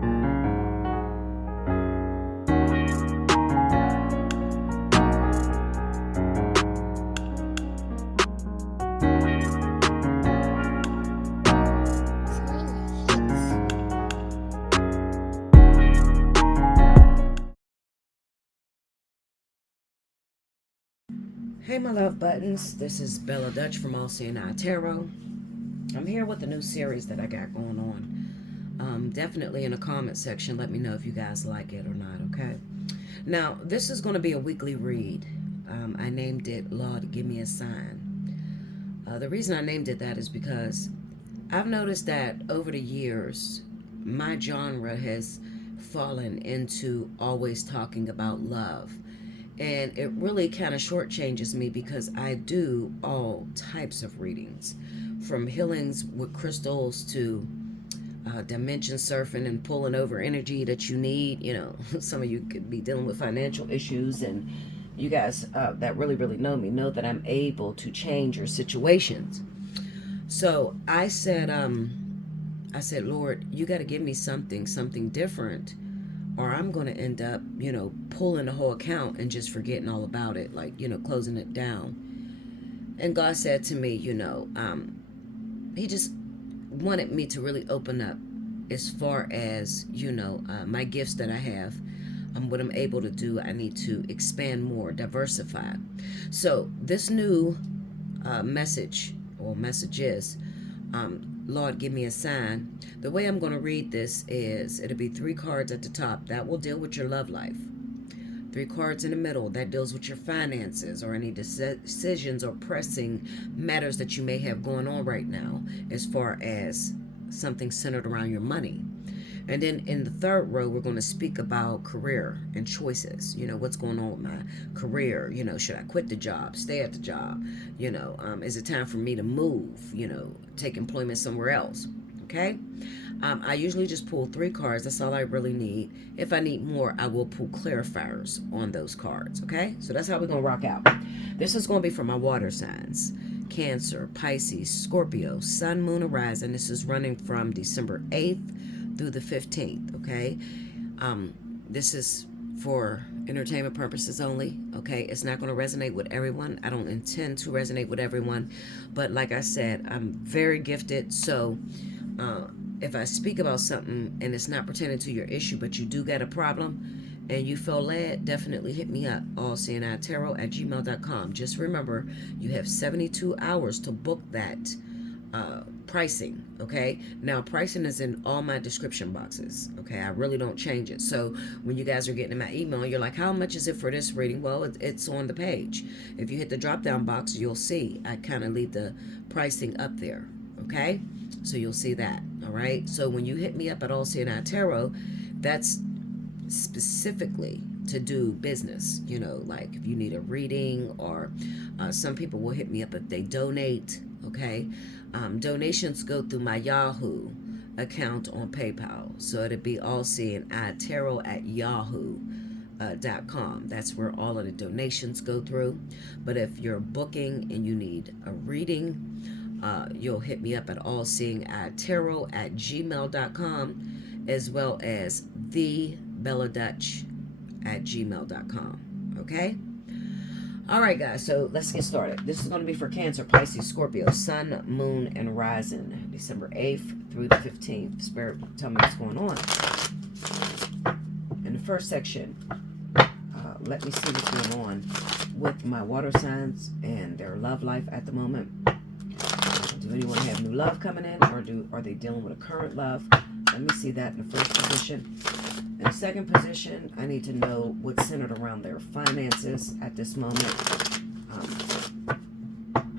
Hey my love buttons, this is Bella Dutch from Allseeingeyetarot. I'm here with a new series that I got going on. Definitely in the comment section, let me know if you guys like it or not, okay? Now, this is going to be a weekly read. I named it, Lord, Give Me a Sign. The reason I named it that is because I've noticed that over the years, my genre has fallen into always talking about love. And it really kind of shortchanges me because I do all types of readings, from healings with crystals to dimension surfing and pulling over energy that you need. You know, some of you could be dealing with financial issues, and you guys that really know me know that I'm able to change your situations. So I said, Lord, you got to give me something different, or I'm going to end up, pulling the whole account and just forgetting all about it, like, closing it down. And God said to me, He just wanted me to really open up as far as, my gifts that I have. What I'm able to do, I need to expand more, diversify. So this new message or messages, Lord, give me a sign. The way I'm going to read this is it'll be 3 cards at the top. That will deal with your love life. 3 cards in the middle. That deals with your finances or any decisions or pressing matters that you may have going on right now as far as something centered around your money. And then in the 3rd row, we're going to speak about career and choices. What's going on with my career? Should I quit the job, stay at the job? Is it time for me to move, take employment somewhere else? Okay. I usually just pull 3 cards. That's all I really need. If I need more, I will pull clarifiers on those cards. Okay. So that's how we're going to rock out. This is going to be for my water signs: Cancer, Pisces, Scorpio, Sun, Moon, and Rising. This is running from December 8th through the 15th, okay? This is for entertainment purposes only, okay? It's not going to resonate with everyone. I don't intend to resonate with everyone, but like I said, I'm very gifted, so if I speak about something and it's not pertaining to your issue, but you do got a problem and you feel led, definitely hit me up, allseeingeyetarot@gmail.com. Just remember, you have 72 hours to book that pricing, okay? Now, pricing is in all my description boxes, okay? I really don't change it. So when you guys are getting in my email, you're like, how much is it for this reading? Well, it's on the page. If you hit the drop-down box, you'll see I kind of leave the pricing up there, okay? So you'll see that, all right? So when you hit me up at Allseeingeyetarot, that's specifically to do business, like if you need a reading, or some people will hit me up if they donate, okay? Donations go through my Yahoo account on PayPal, so it'd be allseeingeyetarot@yahoo.com. That's where all of the donations go through. But if you're booking and you need a reading, you'll hit me up at allseeingeyetarot@gmail.com, as well as thebelladutch@gmail.com. Okay? All right, guys, so let's get started. This is going to be for Cancer, Pisces, Scorpio, Sun, Moon, and Rising, December 8th through the 15th. Spirit, tell me what's going on. In the first section, let me see what's going on with my water signs and their love life at the moment. Do anyone have new love coming in, or are they dealing with a current love? Let me see that in the first position. In the second position, I need to know what's centered around their finances at this moment.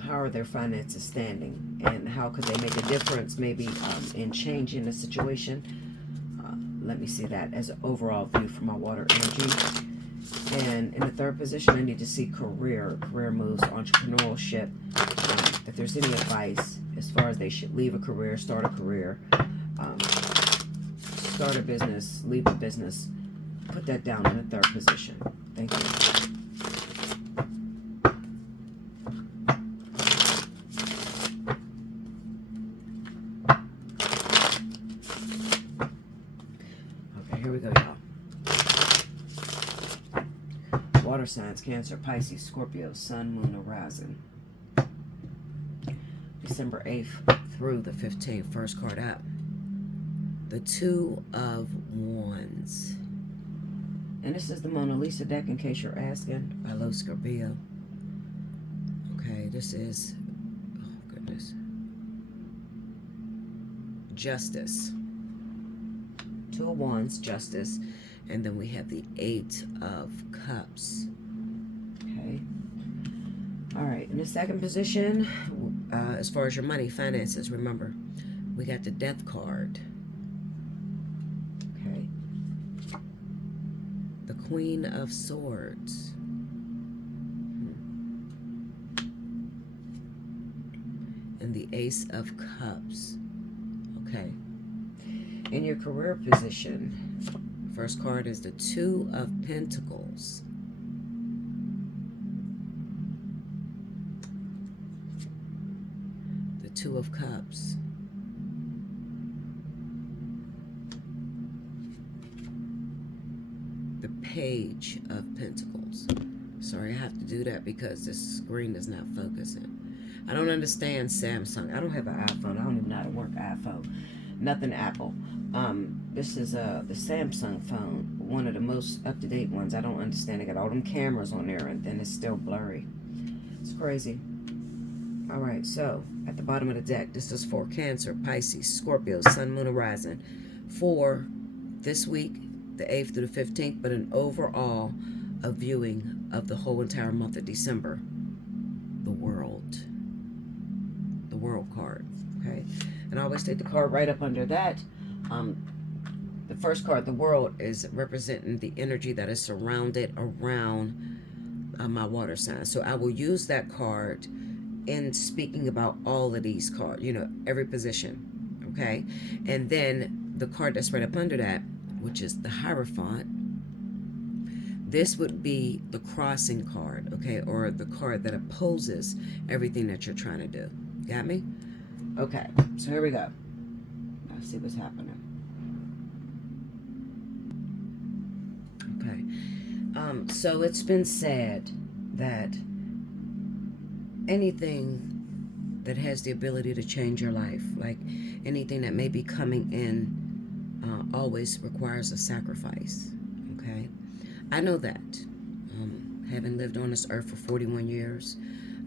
How are their finances standing, and how could they make a difference maybe in changing the situation? Let me see that as an overall view for my water energy. And in the third position, I need to see career moves, entrepreneurship. If there's any advice as far as they should leave a career, start a career, start a business, leave a business, put that down in the third position. Thank you. here we go, y'all. Water signs, Cancer, Pisces, Scorpio, Sun, Moon, Horizon. December 8th through the 15th. First card up. The Two of Wands. And this is the Mona Lisa deck, in case you're asking, by Lo Scorpio. Okay, this is, oh goodness, Justice. Two of Wands, Justice. And then we have the Eight of Cups. Okay. All right, in the second position, as far as your money, finances, remember, we got the Death card. Okay. The Queen of Swords. And the Ace of Cups. Okay. In your career position, first card is the Two of Pentacles. The Two of Cups. The Page of Pentacles. Sorry, I have to do that because this screen is not focusing. I don't understand Samsung. I don't have an iPhone. I don't even know how to work iPhone. Nothing Apple. This is the Samsung phone, one of the most up-to-date ones. I don't understand. They got all them cameras on there, and then it's still blurry. It's crazy. All right, so at the bottom of the deck, this is for Cancer, Pisces, Scorpio, Sun, Moon, Horizon, for this week, the 8th through the 15th, but an overall a viewing of the whole entire month of December. The World card. Okay, and I always take the card right up under that. The first card, the World, is representing the energy that is surrounded around my water sign. So I will use that card in speaking about all of these cards, you know, every position. Okay, and then the card that's right up under that, which is the Hierophant, this would be the crossing card, okay, or the card that opposes everything that you're trying to do. Got me? Okay, so here we go. Let's see what's happening. Okay, so it's been said that anything that has the ability to change your life, like anything that may be coming in, always requires a sacrifice. Okay, I know that. Having lived on this earth for 41 years,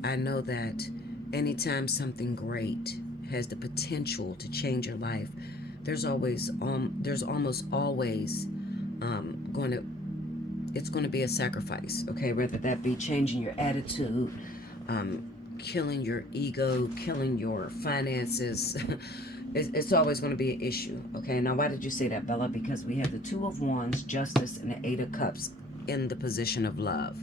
I know that anytime something great has the potential to change your life, there's almost always it's going to be a sacrifice. Okay, whether that be changing your attitude, killing your ego, killing your finances. It's always going to be an issue. Okay, now why did you say that, Bella? Because we have the Two of Wands, Justice, and the Eight of Cups in the position of love.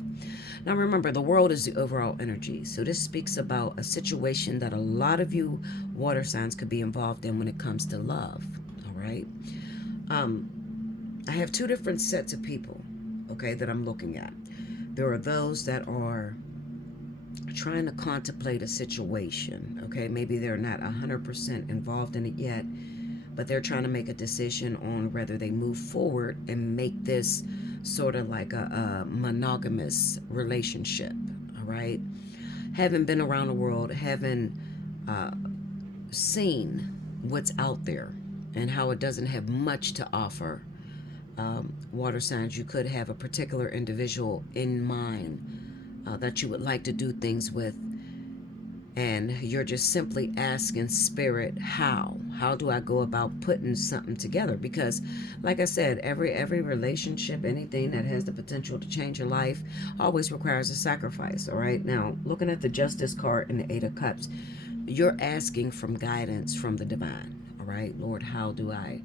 Now remember, the World is the overall energy. So this speaks about a situation that a lot of you water signs could be involved in when it comes to love. All right. I have two different sets of people, okay, that I'm looking at. There are those that are trying to contemplate a situation, okay? Maybe they're not 100% involved in it yet, but they're trying to make a decision on whether they move forward and make this sort of like a monogamous relationship, all right? Having been around the world, having seen what's out there and how it doesn't have much to offer, water signs, you could have a particular individual in mind that you would like to do things with, and you're just simply asking Spirit, how do I go about putting something together? Because like I said, every relationship, anything that has the potential to change your life, always requires a sacrifice. All right, now looking at the Justice card and the Eight of Cups, you're asking from guidance from the divine. All right, Lord, how do I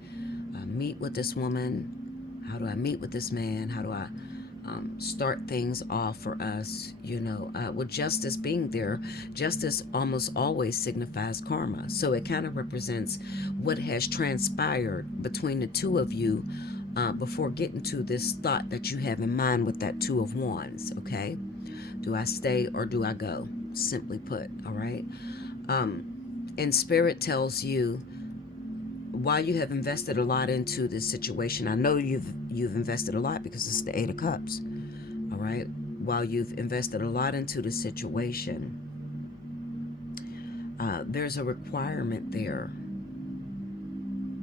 meet with this woman? How do I meet with this man? How do I start things off for us, you know? With justice being there, justice almost always signifies karma. So it kind of represents what has transpired between the two of you before getting to this thought that you have in mind with that Two of Wands, okay? Do I stay or do I go? Simply put, all right? And Spirit tells you while you have invested a lot into this situation, I know you've invested a lot because it's the Eight of Cups. All right. While you've invested a lot into the situation, there's a requirement there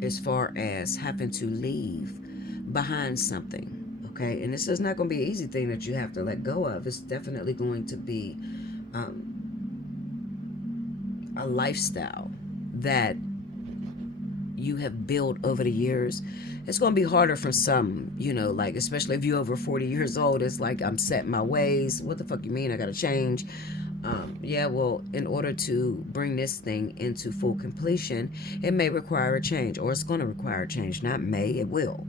as far as having to leave behind something. Okay, and this is not going to be an easy thing that you have to let go of. It's definitely going to be a lifestyle that you have built over the years. It's going to be harder for some, you know, like, especially if you're over 40 years old. It's like, I'm set in my ways. What the fuck you mean I gotta change? Yeah, well, in order to bring this thing into full completion, it may require a change, or it's going to require a change. Not may, it will.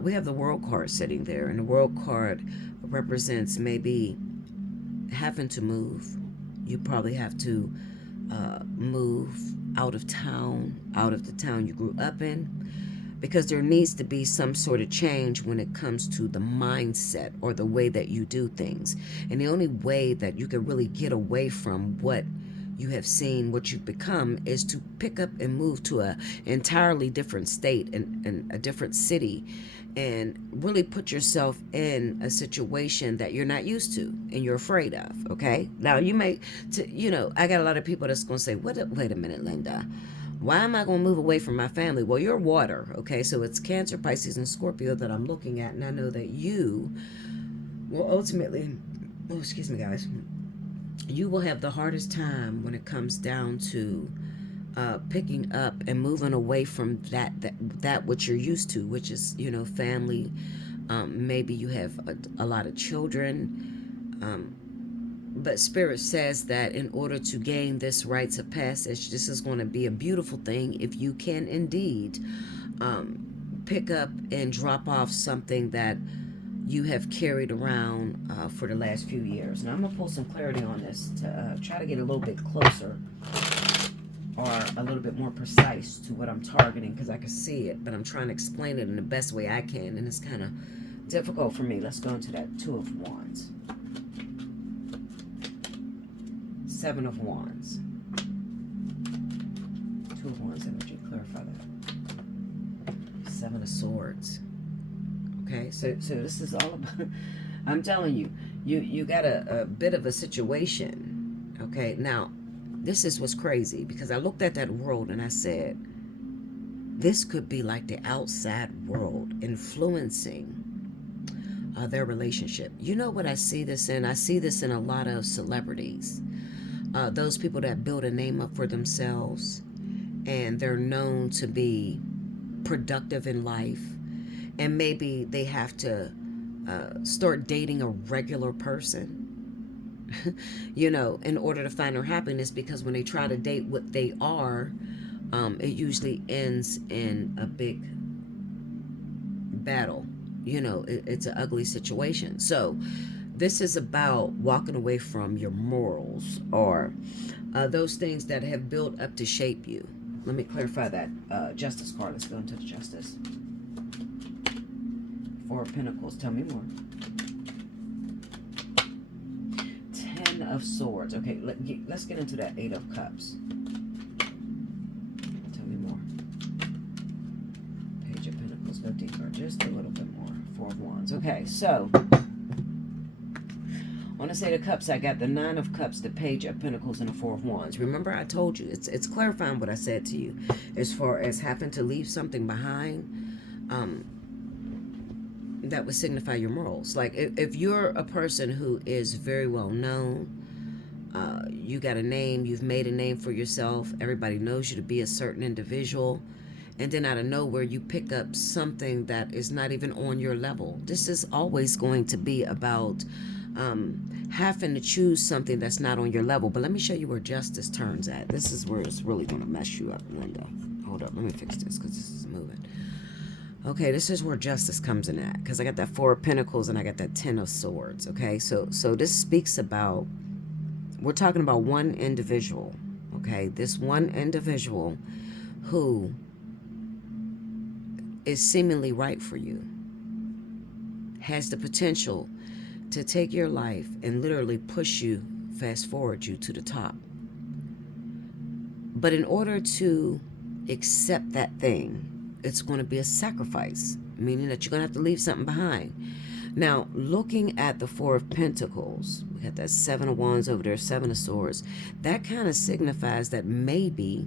We have the World card sitting there, and the World card represents maybe having to move. You probably have to move out of town, out of the town you grew up in, because there needs to be some sort of change when it comes to the mindset or the way that you do things. And the only way that you can really get away from what you have seen, what you've become, is to pick up and move to an entirely different state and a different city, and really put yourself in a situation that you're not used to and you're afraid of. Okay, now you may, you know, I got a lot of people that's going to say, wait a minute, Linda, why am I going to move away from my family? Well, you're water, okay? So it's Cancer, Pisces, and Scorpio that I'm looking at, and I know that you will ultimately, oh, excuse me, guys, you will have the hardest time when it comes down to picking up and moving away from that which you're used to, which is, you know, family. Maybe you have a lot of children. But Spirit says that in order to gain this rites of passage, this is going to be a beautiful thing if you can indeed pick up and drop off something that you have carried around for the last few years. Now I'm going to pull some clarity on this to try to get a little bit closer or a little bit more precise to what I'm targeting, because I can see it, but I'm trying to explain it in the best way I can, and it's kind of difficult for me. Let's go into that Two of Wands. Seven of Wands. Two of Wands energy. Clarify that. Seven of Swords. Okay, so this is all about, I'm telling you, you got a bit of a situation. Okay, now, this is what's crazy, because I looked at that world and I said, this could be like the outside world influencing their relationship. You know what I see this in? I see this in a lot of celebrities. Those people that build a name up for themselves, and they're known to be productive in life, and maybe they have to start dating a regular person, you know, in order to find their happiness, because when they try to date what they are, it usually ends in a big battle. You know, it's an ugly situation. So this is about walking away from your morals, or those things that have built up to shape you. Let me clarify that Justice card. Let's go into the Justice. Four of Pentacles. Tell me more. Ten of Swords. Okay, let's get into that Eight of Cups. Tell me more. Page of Pentacles. Go deeper. Just a little bit more. Four of Wands. Okay, so on the Eight of Cups, I got the Nine of Cups, the Page of Pentacles, and the Four of Wands. Remember, I told you, it's clarifying what I said to you as far as having to leave something behind. That would signify your morals. Like, if you're a person who is very well known, you got a name, you've made a name for yourself, everybody knows you to be a certain individual, and then out of nowhere you pick up something that is not even on your level. This is always going to be about having to choose something that's not on your level. But let me show you where Justice turns at. This is where it's really going to mess you up, Linda. Hold up, let me fix this because this is moving. Okay, this is where Justice comes in at, because I got that Four of Pentacles and I got that Ten of Swords. Okay, so this speaks about, we're talking about one individual. Okay, this one individual who is seemingly right for you, has the potential to take your life and literally push you, fast forward you to the top. But in order to accept that thing, it's going to be a sacrifice, meaning that you're going to have to leave something behind. Now, looking at the Four of Pentacles, we got that Seven of Wands over there, Seven of Swords. That kind of signifies that maybe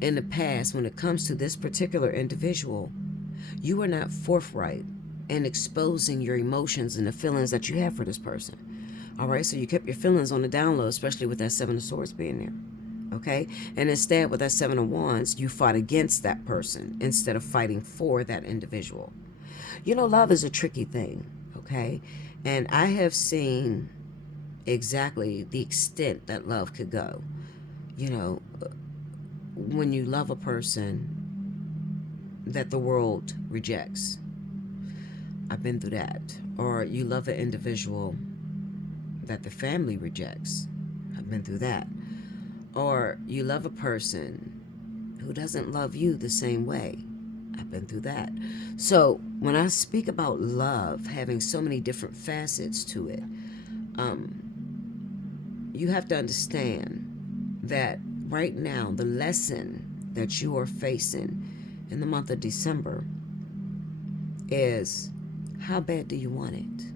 in the past, when it comes to this particular individual, you were not forthright in exposing your emotions and the feelings that you have for this person. All right, so you kept your feelings on the down low, especially with that Seven of Swords being there. Okay, and instead with that Seven of Wands, you fought against that person instead of fighting for that individual. You know, love is a tricky thing, okay? And I have seen exactly the extent that love could go. You know, when you love a person that the world rejects. I've been through that. Or you love an individual that the family rejects. I've been through that. Or you love a person who doesn't love you the same way. I've been through that. So when I speak about love having so many different facets to it, you have to understand that right now, the lesson that you are facing in the month of December is, how bad do you want it?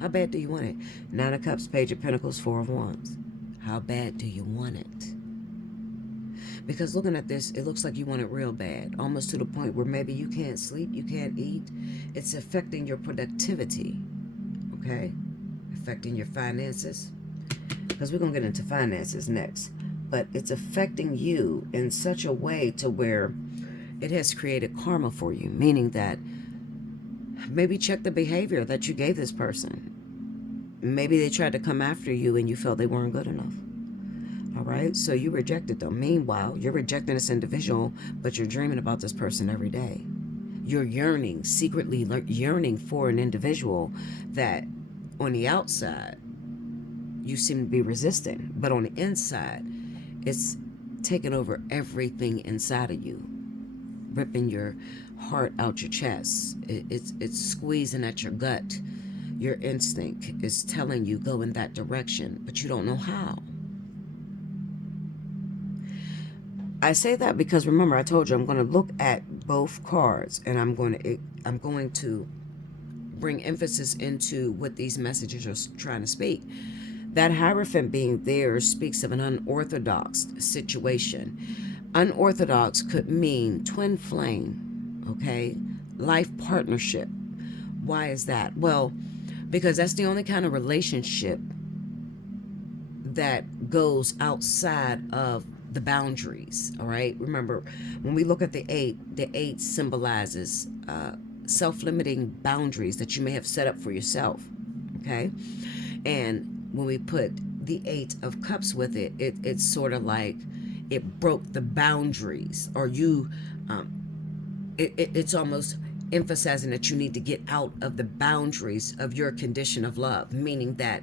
How bad do you want it? Nine of Cups, Page of Pentacles, Four of Wands. How bad do you want it? Because looking at this, it looks like you want it real bad. Almost to the point where maybe you can't sleep, you can't eat. It's affecting your productivity. Okay? Affecting your finances. Because we're going to get into finances next. But it's affecting you in such a way to where it has created karma for you. Meaning that maybe check the behavior that you gave this person. Maybe they tried to come after you and you felt they weren't good enough. All right, so you rejected them. Meanwhile, you're rejecting this individual, but you're dreaming about this person every day. You're yearning, secretly yearning for an individual that on the outside, you seem to be resisting. But on the inside, it's taking over everything inside of you. Ripping your heart out your chest. It's squeezing at your gut. Your instinct is telling you go in that direction, but you don't know how. I say that because remember I told you I'm going to look at both cards and I'm going to bring emphasis into what these messages are trying to speak. That Hierophant being there speaks of an unorthodox situation. Unorthodox could mean twin flame, okay? Life partnership. Why is that? Well, because that's the only kind of relationship that goes outside of the boundaries, all right? Remember, when we look at the eight symbolizes self-limiting boundaries that you may have set up for yourself, okay? And when we put the Eight of Cups with it, it's sort of like it broke the boundaries, or you, it's almost emphasizing that you need to get out of the boundaries of your condition of love, meaning that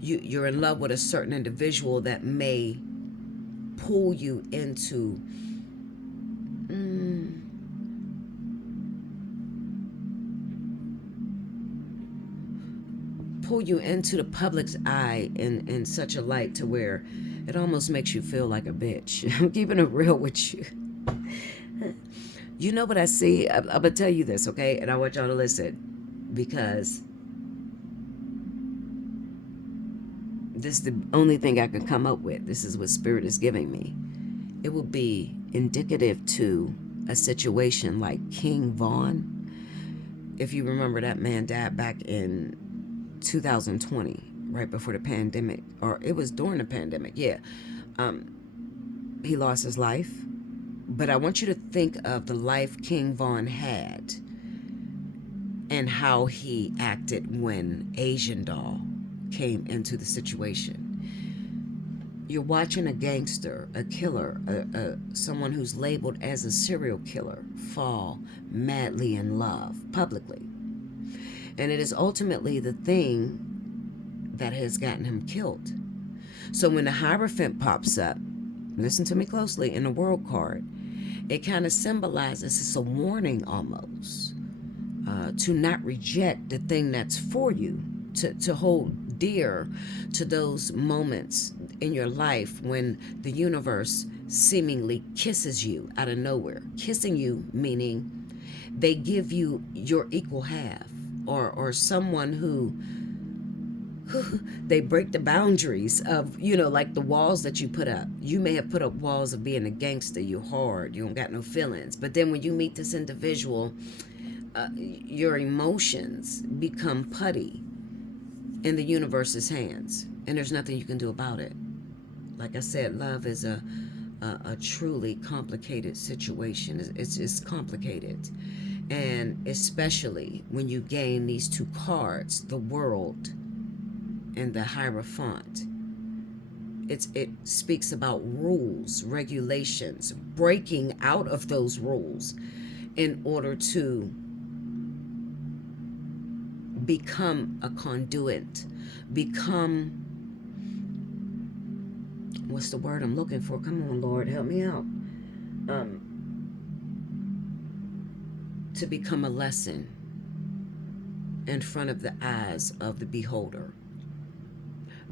you're in love with a certain individual that may pull you into the public's eye in such a light to where it almost makes you feel like a bitch. I'm keeping it real with you. You know what I see? I'm going to tell you this, okay? And I want y'all to listen, because this is the only thing I can come up with. This is what Spirit is giving me. It will be indicative to a situation like King Von. If you remember, that man died back in 2020, right before the pandemic, or it was during the pandemic, yeah. He lost his life. But I want you to think of the life King Von had and how he acted when Asian Doll came into the situation. You're watching a gangster, a killer, someone who's labeled as a serial killer fall madly in love publicly. And it is ultimately the thing that has gotten him killed. So when the Hierophant pops up, listen to me closely, in the World card, it kind of symbolizes, it's a warning almost, to not reject the thing that's for you, to hold dear to those moments in your life when the universe seemingly kisses you out of nowhere. Kissing you meaning they give you your equal half, or someone who they break the boundaries of, like the walls that you put up. You may have put up walls of being a gangster, you hard, you don't got no feelings. But then when you meet this individual, your emotions become putty in the universe's hands, and there's nothing you can do about it. Like I said, love is a truly complicated situation. It's complicated, and especially when you gain these two cards, the World and the Hierophant. It speaks about rules, regulations, breaking out of those rules in order to become a conduit, become, what's the word I'm looking for? Come on, Lord, help me out. To become a lesson in front of the eyes of the beholder.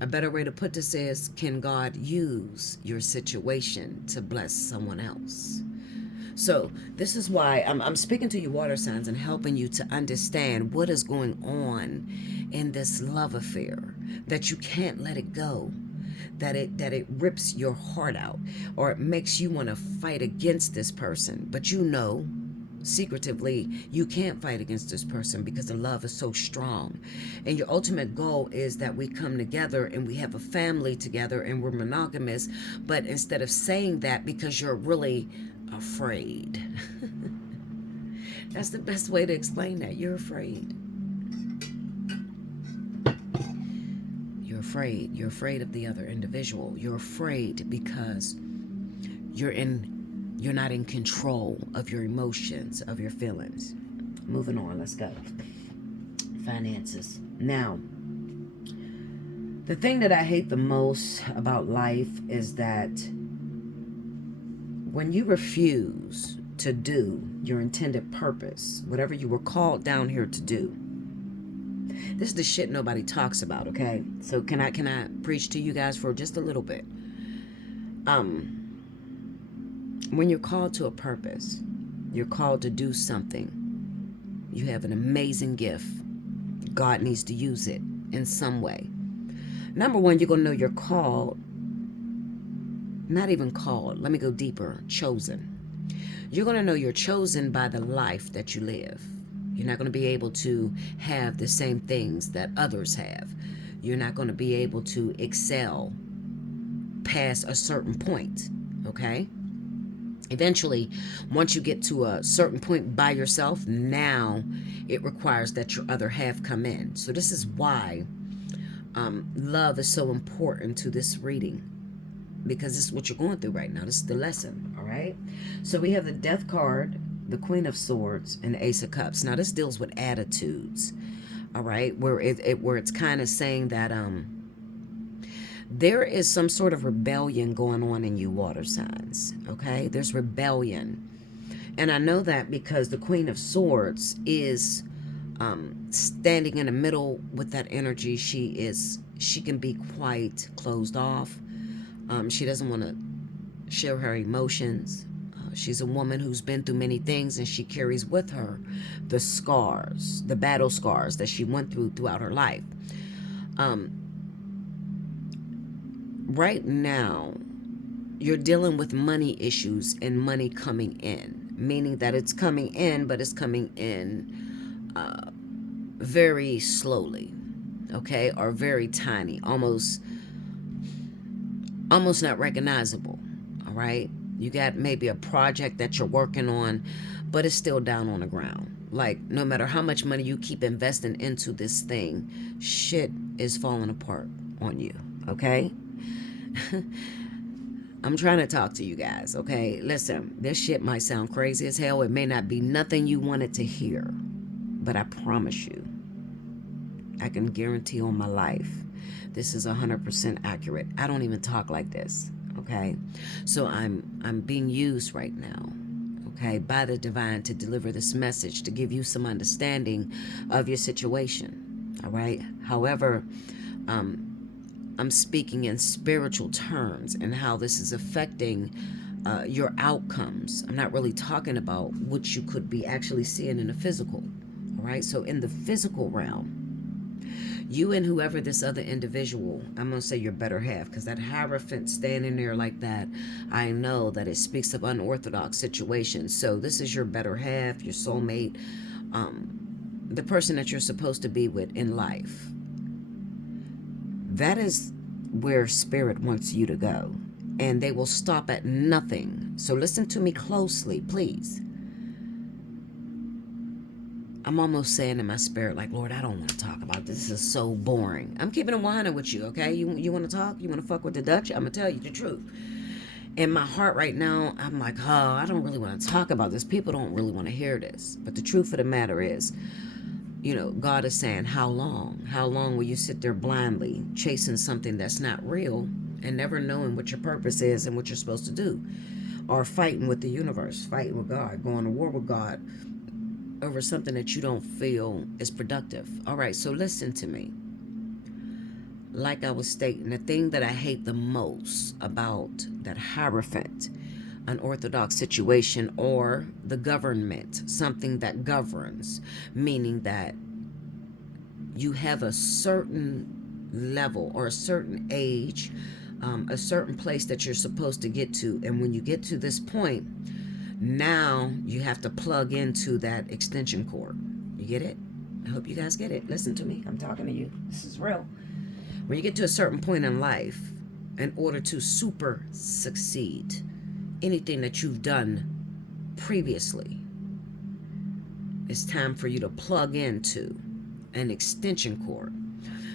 A better way to put this is, can God use your situation to bless someone else? So this is why I'm speaking to you water signs and helping you to understand what is going on in this love affair, that you can't let it go, that it rips your heart out, or it makes you want to fight against this person. But secretively, you can't fight against this person because the love is so strong. And your ultimate goal is that we come together and we have a family together and we're monogamous. But instead of saying that, because you're really afraid. That's the best way to explain that. You're afraid. You're afraid. You're afraid of the other individual. You're afraid because you're not in control of your emotions, of your feelings. Moving on, let's go. Finances. Now, the thing that I hate the most about life is that when you refuse to do your intended purpose, whatever you were called down here to do, this is the shit nobody talks about, okay? So can I preach to you guys for just a little bit? When you're called to a purpose, you're called to do something. You have an amazing gift. God needs to use it in some way. Number one, you're going to know you're called. Not even called. Let me go deeper. Chosen. You're going to know you're chosen by the life that you live. You're not going to be able to have the same things that others have. You're not going to be able to excel past a certain point. Okay? Eventually, once you get to a certain point by yourself, now it requires that your other half come in. So this is why love is so important to this reading, because this is what you're going through right now. This is the lesson, all right? So we have the Death card, the Queen of Swords, and the Ace of Cups. Now this deals with attitudes, all right? Where it's kind of saying that there is some sort of rebellion going on in you water signs, okay? There's rebellion. And I know that because the Queen of Swords is standing in the middle with that energy. She can be quite closed off. She doesn't want to share her emotions. She's a woman who's been through many things, and she carries with her the scars, the battle scars that she went through throughout her life. Right now, you're dealing with money issues and money coming in, meaning that it's coming in, but it's coming in very slowly, okay, or very tiny, almost not recognizable. All right, you got maybe a project that you're working on, but it's still down on the ground. Like, no matter how much money you keep investing into this thing, shit is falling apart on you, okay? I'm trying to talk to you guys, okay? Listen, this shit might sound crazy as hell. It may not be nothing you wanted to hear, but I promise you, I can guarantee on my life, this is 100% accurate. I don't even talk like this, okay? So I'm being used right now, okay, by the divine to deliver this message, to give you some understanding of your situation, all right? However, I'm speaking in spiritual terms and how this is affecting your outcomes. I'm not really talking about what you could be actually seeing in the physical. All right. So in the physical realm, you and whoever this other individual, I'm going to say your better half, because that Hierophant standing there like that, I know that it speaks of unorthodox situations. So this is your better half, your soulmate, the person that you're supposed to be with in life. That is where spirit wants you to go. And they will stop at nothing. So listen to me closely, please. I'm almost saying in my spirit, like, Lord, I don't want to talk about this. This is so boring. I'm keeping it 100 with you, okay? You want to talk? You want to fuck with the Dutch? I'm going to tell you the truth. In my heart right now, I'm like, oh, I don't really want to talk about this. People don't really want to hear this. But the truth of the matter is, God is saying, how long? How long will you sit there blindly chasing something that's not real and never knowing what your purpose is and what you're supposed to do? Or fighting with the universe, fighting with God, going to war with God over something that you don't feel is productive. All right, so listen to me. Like I was stating, the thing that I hate the most about that Hierophant, unorthodox situation, or the government, something that governs, meaning that you have a certain level or a certain age, a certain place that you're supposed to get to. And when you get to this point, now you have to plug into that extension cord. You get it? I hope you guys get it. Listen to me. I'm talking to you. This is real. When you get to a certain point in life, in order to super succeed, anything that you've done previously, it's time for you to plug into an extension cord.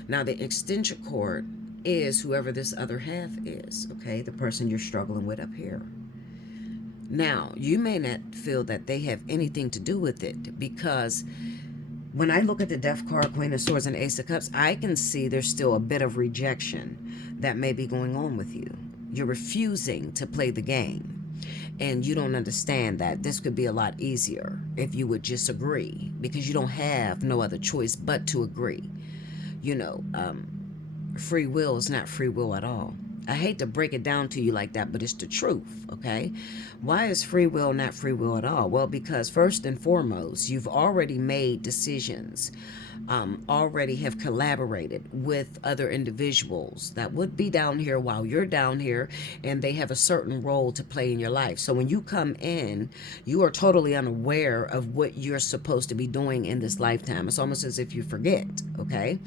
Now, the extension cord is whoever this other half is, okay? The person you're struggling with up here. Now, you may not feel that they have anything to do with it, because when I look at the Death card, Queen of Swords, and Ace of Cups, I can see there's still a bit of rejection that may be going on with you. You're refusing to play the game, and you don't understand that this could be a lot easier if you would just agree, because you don't have no other choice but to agree. Free will is not free will at all. I hate to break it down to you like that, but it's the truth, okay? Why is free will not free will at all? Well, because first and foremost, you've already made decisions, already have collaborated with other individuals that would be down here while you're down here, and they have a certain role to play in your life. So when you come in, you are totally unaware of what you're supposed to be doing in this lifetime. It's almost as if you forget, okay?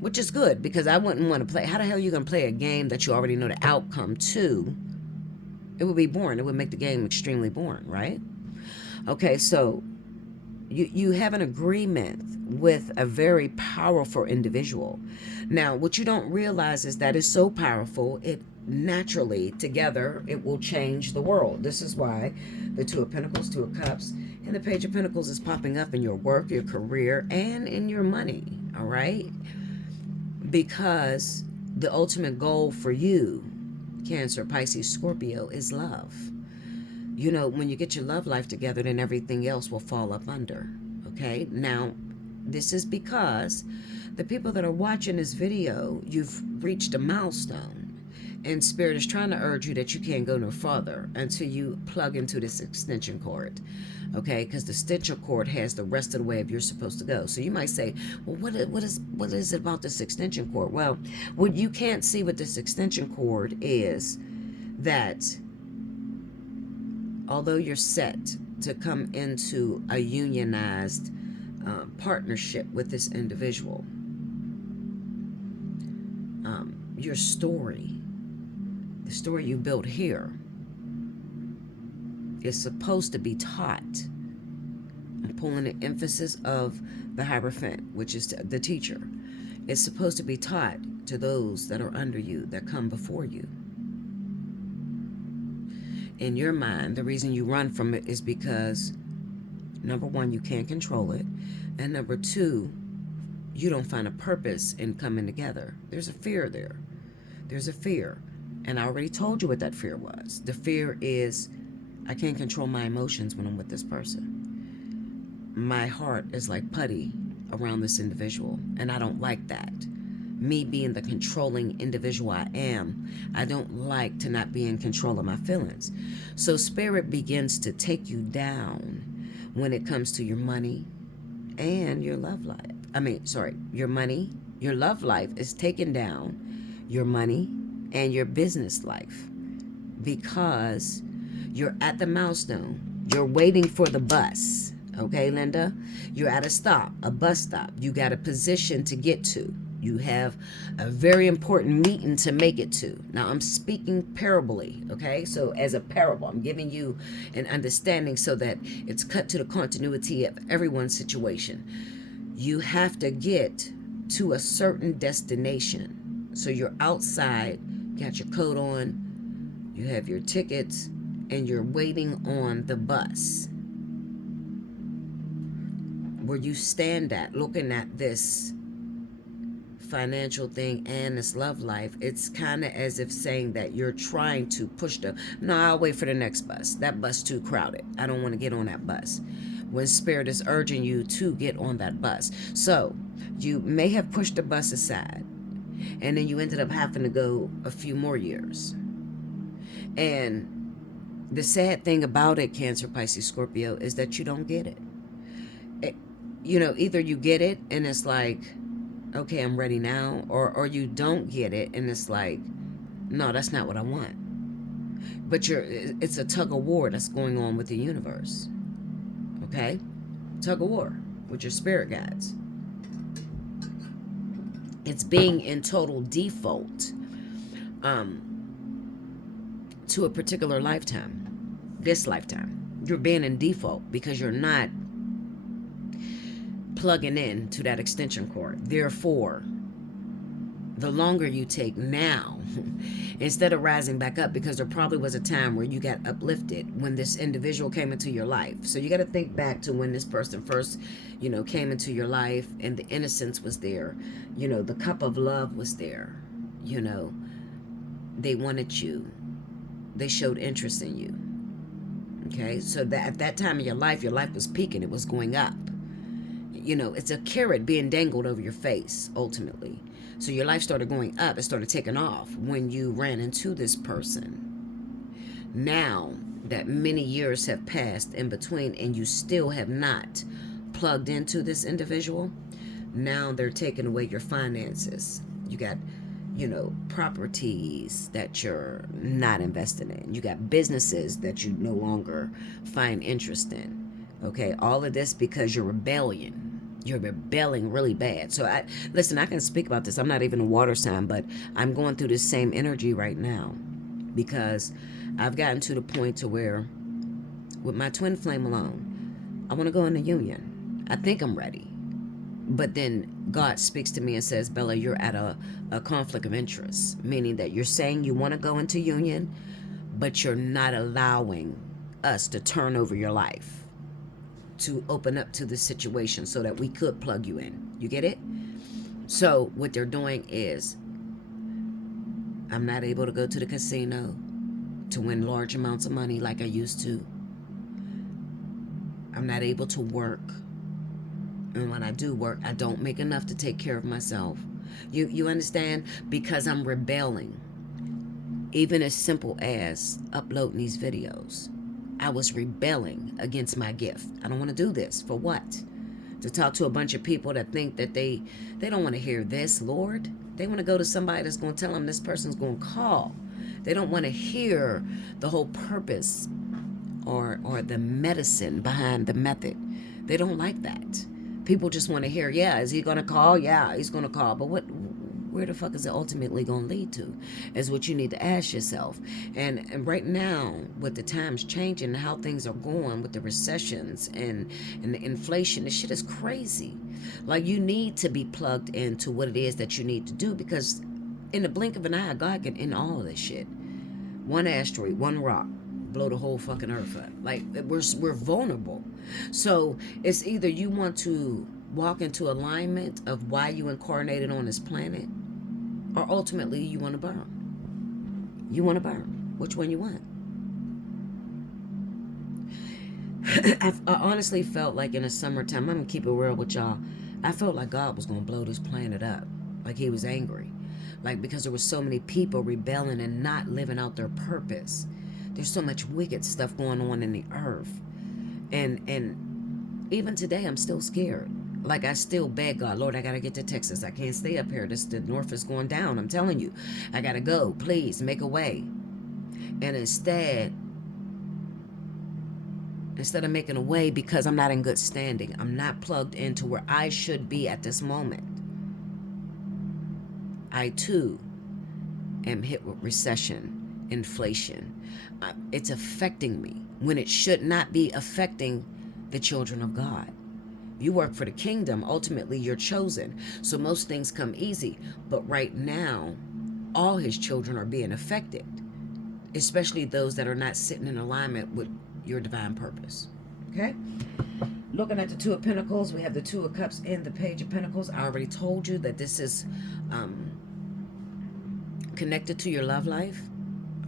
Which is good, because I wouldn't want to play. How the hell are you going to play a game that you already know the outcome to? It would be boring. It would make the game extremely boring, right? Okay, so you have an agreement with a very powerful individual. Now, what you don't realize is that it's so powerful, it naturally, together, it will change the world. This is why the Two of Pentacles, Two of Cups, and the Page of Pentacles is popping up in your work, your career, and in your money, all right? Because the ultimate goal for you, Cancer, Pisces, Scorpio, is love. When you get your love life together, then everything else will fall up under. Okay? Now, this is because the people that are watching this video, you've reached a milestone. And Spirit is trying to urge you that you can't go no further until you plug into this extension cord. Okay? Because the extension cord has the rest of the way of you're supposed to go. So you might say, well, what is it about this extension cord? Well, what you can't see with this extension cord is that although you're set to come into a unionized partnership with this individual, your story, the story you built here, is supposed to be taught. I'm pulling the emphasis of the Hierophant, which is the teacher. It's supposed to be taught to those that are under you, that come before you. In your mind, the reason you run from it is because, number one, you can't control it. And number two, you don't find a purpose in coming together. There's a fear there. There's a fear. And I already told you what that fear was. The fear is, I can't control my emotions when I'm with this person. My heart is like putty around this individual, and I don't like that. Me being the controlling individual I am, I don't like to not be in control of my feelings. So spirit begins to take you down when it comes to your money and your love life. Your money, your love life is taken down, your money and your business life, because you're at the milestone. You're waiting for the bus. Okay, Linda? You're at a bus stop. You got a position to get to. You have a very important meeting to make it to. Now, I'm speaking parably, okay? So, as a parable, I'm giving you an understanding so that it's cut to the continuity of everyone's situation. You have to get to a certain destination. So, you're outside, got your coat on, you have your tickets, and you're waiting on the bus. Where you stand at, looking at this financial thing and this love life, it's kind of as if saying that you're trying to push no, I'll wait for the next bus. That bus too crowded. I don't want to get on that bus. When spirit is urging you to get on that bus. So you may have pushed the bus aside, and then you ended up having to go a few more years. And the sad thing about it, Cancer, Pisces, Scorpio, is that you don't get it. Either you get it and it's like, okay, I'm ready now, or you don't get it and it's like, no, that's not what I want. But it's a tug of war that's going on with the universe. Okay? Tug of war with your spirit guides. It's being in total default to a particular lifetime. This lifetime. You're being in default because you're not plugging in to that extension cord. Therefore, the longer you take now, instead of rising back up, because there probably was a time where you got uplifted when this individual came into your life. So you got to think back to when this person first, came into your life, and the innocence was there. The cup of love was there. They wanted you. They showed interest in you. Okay, so that at that time in your life was peaking. It was going up. It's a carrot being dangled over your face, ultimately. So your life started going up. It started taking off when you ran into this person. Now that many years have passed in between and you still have not plugged into this individual, now they're taking away your finances. You got, properties that you're not invested in. You got businesses that you no longer find interest in. Okay, all of this because you're rebelling. You're rebelling really bad. So I can speak about this. I'm not even a water sign, but I'm going through this same energy right now because I've gotten to the point to where with my twin flame alone, I want to go into union. I think I'm ready. But then God speaks to me and says, Bella, you're at a conflict of interest, meaning that you're saying you want to go into union, but you're not allowing us to turn over your life, to open up to the situation so that we could plug you in. You get it? So what they're doing is, I'm not able to go to the casino to win large amounts of money like I used to. I'm not able to work. And when I do work, I don't make enough to take care of myself. You understand? Because I'm rebelling. Even as simple as uploading these videos. I was rebelling against my gift. I don't want to do this. For what? To talk to a bunch of people that think that they don't want to hear this, Lord. They want to go to somebody that's going to tell them this person's going to call. They don't want to hear the whole purpose or the medicine behind the method. They don't like that. People just want to hear, yeah, is he going to call? Yeah, he's going to call. But where the fuck is it ultimately going to lead to is what you need to ask yourself. And right now, with the times changing and how things are going with the recessions and the inflation, this shit is crazy. Like, you need to be plugged into what it is that you need to do, because in the blink of an eye, God can end all of this shit. One asteroid, one rock, blow the whole fucking earth up. Like, we're vulnerable. So it's either you want to walk into alignment of why you incarnated on this planet, or ultimately you want to burn. You want to burn. Which one you want? I honestly felt like in the summertime, I'm going to keep it real with y'all, I felt like God was going to blow this planet up. Like he was angry. Like because there was so many people rebelling and not living out their purpose. There's so much wicked stuff going on in the earth. And even today I'm still scared. Like I still beg God, Lord, I gotta get to Texas. I can't stay up here. The north is going down. I'm telling you. I gotta go. Please make a way. And instead of making a way, because I'm not in good standing, I'm not plugged into where I should be at this moment, I too am hit with recession, inflation. It's affecting me when it should not be affecting the children of God. You work for the kingdom, ultimately you're chosen. So most things come easy. But right now, all his children are being affected, especially those that are not sitting in alignment with your divine purpose. Okay? Looking at the Two of Pentacles, we have the Two of Cups and the Page of Pentacles. I already told you that this is connected to your love life.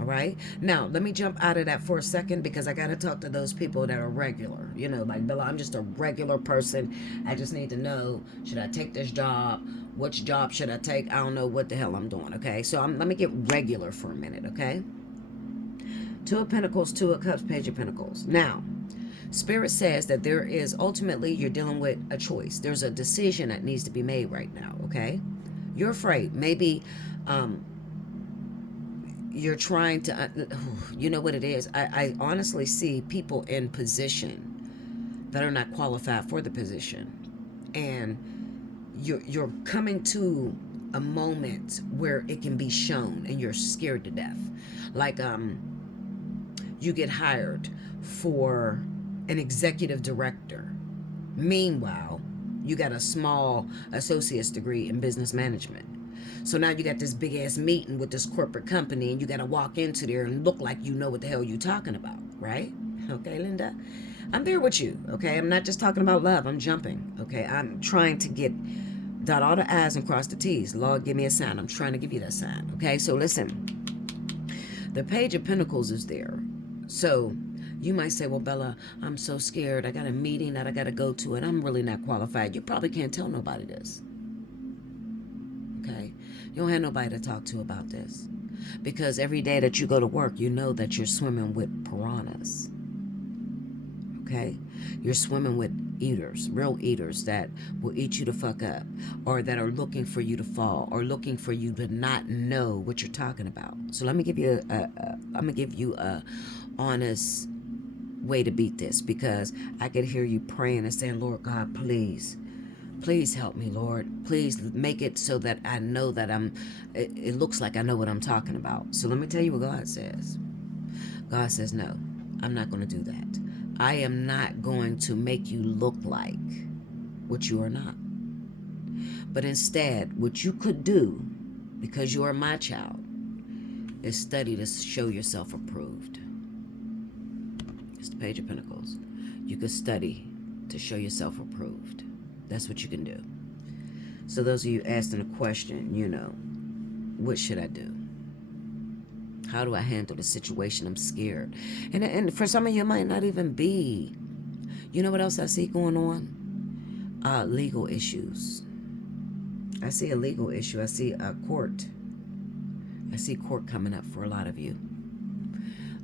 All right. Now, let me jump out of that for a second because I got to talk to those people that are regular. You know, like, Bella, I'm just a regular person. I just need to know, should I take this job? Which job should I take? I don't know what the hell I'm doing. Okay. So let me get regular for a minute. Okay. Two of Pentacles, Two of Cups, Page of Pentacles. Now, Spirit says that there is ultimately you're dealing with a choice. There's a decision that needs to be made right now. Okay. You're afraid. Maybe, you're trying to, you know what it is? I honestly see people in position that are not qualified for the position. And you're coming to a moment where it can be shown and you're scared to death. Like, you get hired for an executive director. Meanwhile, you got a small associate's degree in business management. So now you got this big ass meeting with this corporate company and you got to walk into there and look like you know what the hell you're talking about, right? Okay, Linda, I'm there with you. Okay, I'm not just talking about love. I'm jumping. Okay, I'm trying to dot all the I's and cross the T's. Lord, give me a sign. I'm trying to give you that sign. Okay, so listen, the Page of Pentacles is there. So you might say, well, Bella, I'm so scared. I got a meeting that I got to go to and I'm really not qualified. You probably can't tell nobody this. Okay, you don't have nobody to talk to about this because every day that you go to work, you know that you're swimming with piranhas. Okay, you're swimming with eaters, real eaters that will eat you to fuck up, or that are looking for you to fall, or looking for you to not know what you're talking about. So let me give you a honest way to beat this, because I could hear you praying and saying, Lord God, please help me, Lord. Please make it so that I know that it looks like I know what I'm talking about. So let me tell you what God says. God says, no, I'm not going to do that. I am not going to make you look like what you are not. But instead, what you could do, because you are my child, is study to show yourself approved. It's the Page of Pentacles. You could study to show yourself approved. That's what you can do. So those of you asking a question, you know, what should I do? How do I handle the situation? I'm scared. And for some of you, it might not even be. You know what else I see going on? Legal issues. I see a legal issue. I see a court. I see court coming up for a lot of you.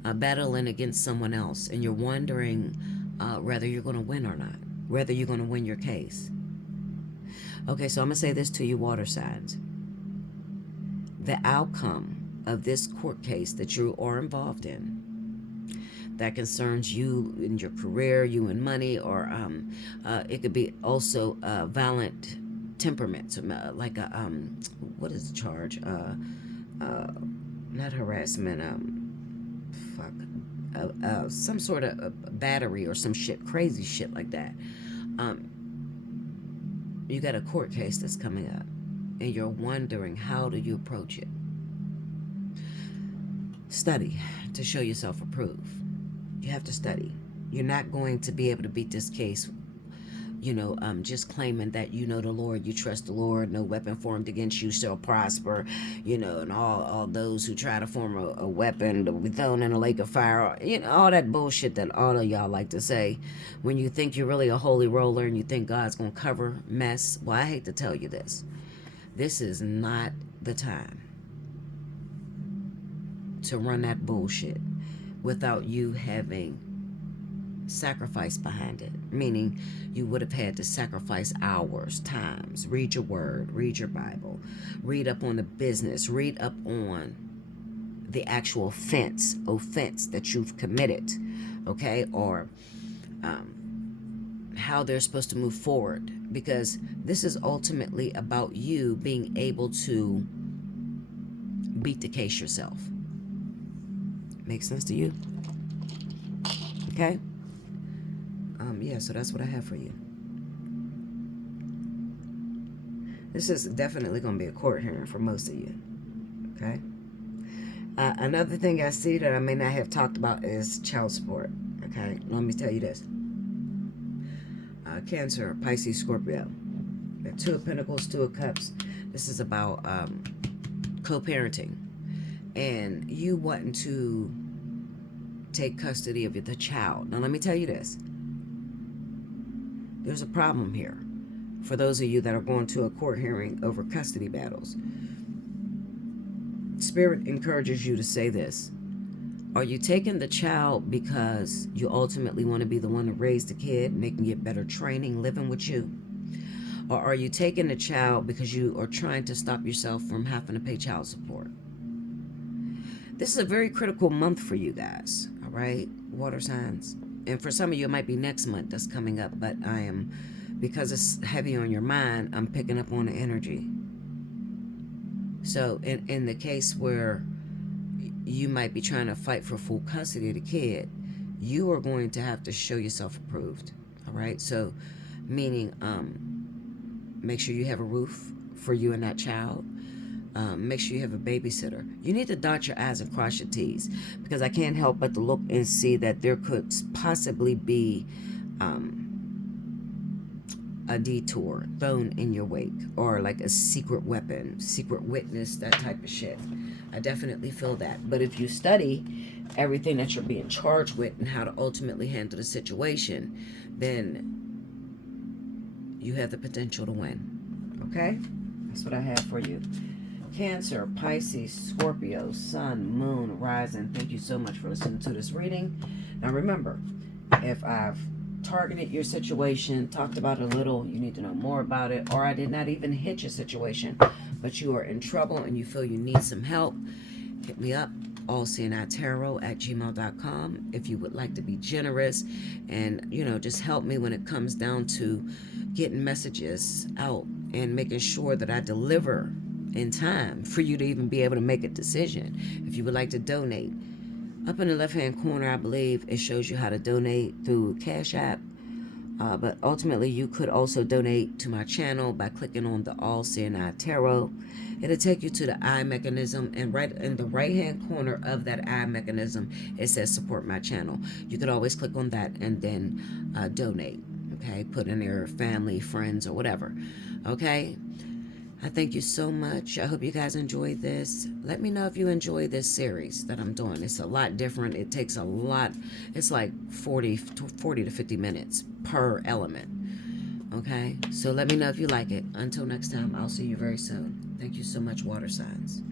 Battling against someone else. And you're wondering whether you're going to win or not. Whether you're going to win your case. Okay, so I'm going to say this to you, water signs. The outcome of this court case that you are involved in, that concerns you in your career, you in money, or it could be also violent temperament, like a, what is the charge? Not harassment, some sort of battery or some shit, crazy shit like that. You got a court case that's coming up and you're wondering, how do you approach it? Study to show yourself approved. You have to study. You're not going to be able to beat this case, just claiming that you know the Lord, you trust the Lord, no weapon formed against you shall prosper, and all those who try to form a weapon to be thrown in a lake of fire, all that bullshit that all of y'all like to say when you think you're really a holy roller and you think God's going to cover mess. Well, I hate to tell you this. This is not the time to run that bullshit without you having sacrifice behind it, meaning you would have had to sacrifice hours, times, read your word, read your Bible, read up on the business, read up on the actual offense that you've committed, okay, or how they're supposed to move forward, because this is ultimately about you being able to beat the case yourself. Make sense to you? Okay? Yeah, so that's what I have for you. This is definitely going to be a court hearing for most of you. Okay? Another thing I see that I may not have talked about is child support. Okay? Let me tell you this. Cancer, Pisces, Scorpio. The Two of Pentacles, Two of Cups. This is about co-parenting. And you wanting to take custody of the child. Now, let me tell you this. There's a problem here for those of you that are going to a court hearing over custody battles. Spirit encourages you to say this. Are you taking the child because you ultimately want to be the one to raise the kid, making it better training, living with you? Or are you taking the child because you are trying to stop yourself from having to pay child support? This is a very critical month for you guys, all right, water signs. And for some of you, it might be next month that's coming up, but because it's heavy on your mind, I'm picking up on the energy. So in the case where you might be trying to fight for full custody of the kid, you are going to have to show yourself approved, all right? So meaning make sure you have a roof for you and that child. Make sure you have a babysitter. You need to dot your I's and cross your T's, because I can't help but to look and see that there could possibly be a detour thrown in your wake, or like a secret weapon, secret witness, that type of shit. I definitely feel that. But if you study everything that you're being charged with and how to ultimately handle the situation, then you have the potential to win. Okay? That's what I have for you. Cancer, Pisces, Scorpio, Sun, Moon, Rising. Thank you so much for listening to this reading. Now remember, if I've targeted your situation, talked about it a little, you need to know more about it, or I did not even hit your situation, but you are in trouble and you feel you need some help, hit me up, allseeingeyetarot@gmail.com. If you would like to be generous and, just help me when it comes down to getting messages out and making sure that I deliver in time for you to even be able to make a decision. If you would like to donate, up in the left hand corner, I believe it shows you how to donate through Cash App, but ultimately you could also donate to my channel by clicking on the Allseeingeyetarot. It'll take you to the eye mechanism, and right in the right hand corner of that eye mechanism it says support my channel. You could always click on that and then donate. Okay, put in there family, friends, or whatever. Okay, I thank you so much. I hope you guys enjoyed this. Let me know if you enjoy this series that I'm doing. It's a lot different. It takes a lot. It's like 40 to 50 minutes per element. Okay? So let me know if you like it. Until next time, I'll see you very soon. Thank you so much, water signs.